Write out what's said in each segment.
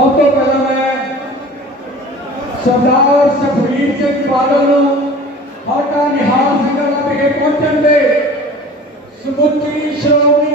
ਪਹਿਲਾਂ ਮੈਂ ਸਰਦਾਰ ਸੁਖਬੀਰ ਸਿੰਘ ਬਾਦਲ ਨੂੰ ਸਾਡਾ ਨਿਹਾਲ ਸਿੰਘ ਦਾ ਵਿਖੇ ਪਹੁੰਚਣ ਦੇ ਸਮੁੱਚੀ ਸ਼੍ਰੋਮਣੀ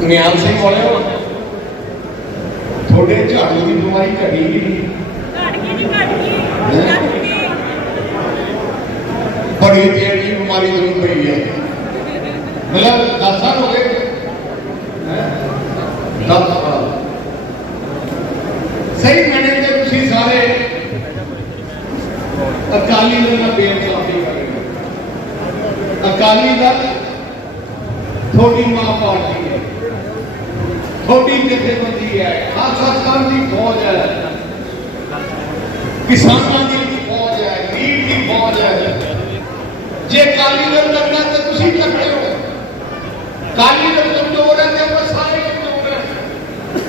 ਦੀ ਟਿਕਾ ਕੇ ਮਾਰਨੀ ਸੀ ਅੱਜ ਨਿਆਲ ਸਿੰਘ ਵਾਲਿਓ ਤੁਹਾਡੇ ਝਾੜੂ ਦੀ ਬਿਮਾਰੀ ਘਟੀ ਨਹੀਂ ਬੜੀ ਤੇਜ਼ ਬਿਮਾਰੀ ਜ਼ਰੂਰ ਪਈ ਹੈ ਮਤਲਬ 10 ਸਾਲ ਹੋ ਗਏ ਹੈਂ? 10 ਸਾਲ ਸਹੀ ਮੈਨੇ ਤੇ ਤੁਸੀਂ ਸਾਰੇ ਅਕਾਲੀ ਦਲ ਨਾਲ ਬੇਇਨਸਾਫੀ ਕਰ ਰਹੇ ਹੋ ਅਕਾਲੀ ਦਲ ਤੁਹਾਡੀ ਮਾਂ ਪਾਰਟੀ تھوڑی جتھے بندی ہے خالصہ کی فوج ہے کسانوں کی فوج ہے نیٹ کی فوج ہے جے کاریگر لڑنا تو تسی لڑتے ہو کاریگر کمزور ہے تو سارے کمزور ہیں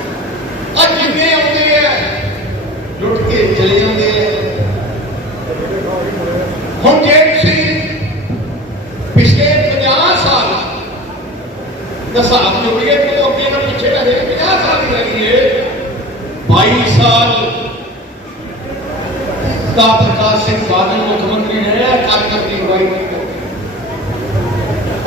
اور جتنے آتے ہیں لٹ کے چلے جاتے ہیں ہوں جیٹ سنگھ پچھلے پناہ سال کا ساتھ جو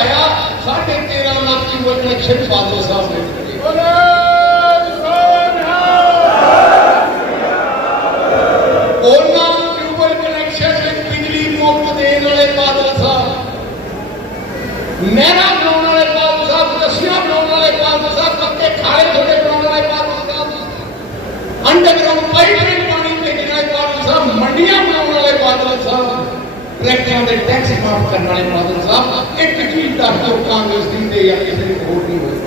آیا، ساڑھے تیرہ لاکھ کی عمر میں فاضل صاحب نے میرا بناؤ والے بادل صاحب رسیاں بناؤ والے صاحب کپڑے کھائے تھوڑے بناؤ والے بادل صاحب۔ انڈر پائپ لائن پانی بھیجنے والے صاحب، منڈیاں بناؤ والے بادل صاحب۔ الیکشن دے ٹیکس معاف کرنے والے مناظر صاحب، ایک چیز دس دو، کانگریس دی دے یا کسی نے ووٹ نہیں ہوئے۔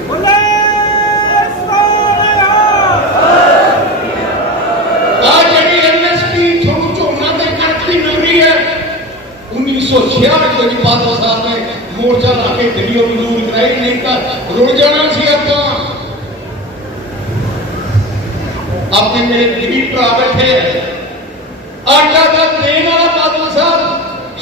سو چھیاٹ کو جی بادل صاحب نے مورچہ لا کے دلیوں منظور کرائی نہیں تھا روڑ جانا سی اپنا اپنے میرے گریب پر آ بیٹھے آٹا کا دینا بادل صاحب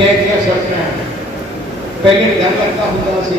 کیا کیا سکتے ہیں پہلے ڈر لگتا ہوتا سی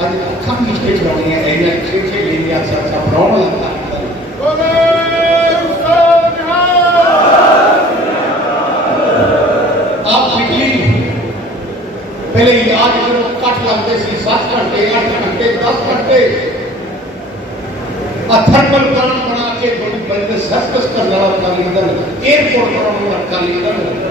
ਅੱਜ ਅੱਖਾਂ ਵੀ ਸਟੇਜ ਬਣੀਆਂ ਐਨੀਆਂ ਛੇ ਛੇ ਲੈਂਦੀਆਂ ਸਭ ਸਭ ਰੌਣ ਲੱਗਦਾ آپ نکلی پہلے یاد کرو کٹ لگتے سی، سات گھنٹے اٹھ گھنٹے، دس گھنٹے۔ اتھر پر کرن بنا کے بندے سرکس کا ذرا تعلیم ایئرپورٹ پر رکھا لیدن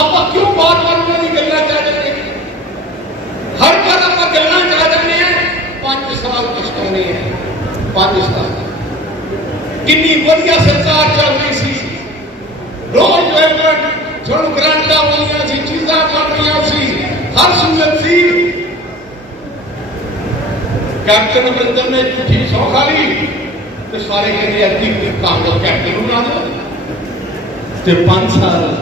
آپ کیوں بار بار میں نکلنا چاہ جانے ہر بار آپ کا چاہ جانے پانچ سال پچھتانے ہیں پاکستان۔ کنی ودیا سرکار چل رہی سی روز جو ہے تھوڑا گرانٹا ہوئی جی سی چیزاں کر رہی سی۔ ہر سورت سی۔ کیپٹن امرندر نے چٹھی سو خالی تو سارے کہتے ہیں کام کا کیپٹن بنا دو۔ تے پانچ سال۔